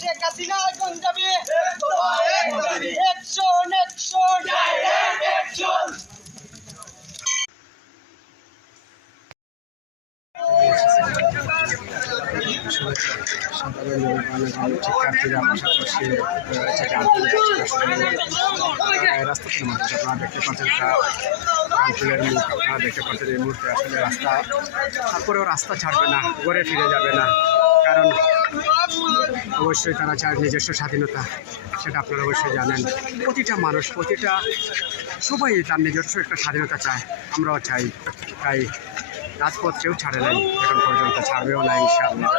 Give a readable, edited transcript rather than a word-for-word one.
শেখ হাসিনা এখন যাবে action action direct action. শিক্ষার্থীরা পাশাপাশি রাস্তার মধ্যে আপনারা দেখতে পাচ্ছেন রামপুরের মুখ আপনারা দেখতে পাচ্ছেন এই মুহূর্তে আসলে রাস্তা তারপরেও রাস্তা ছাড়বে না, ঘরে ফিরে যাবে না, কারণ অবশ্যই তারা চায় নিজস্ব স্বাধীনতা, সেটা আপনারা অবশ্যই জানেন। প্রতিটা মানুষ প্রতিটা সবাই তার নিজস্ব একটা স্বাধীনতা চায়, আমরাও চাই, তাই রাজপথ কেউ ছাড়ে নাই এখন পর্যন্ত, ছাড়বেও না ইনশাআল্লাহ।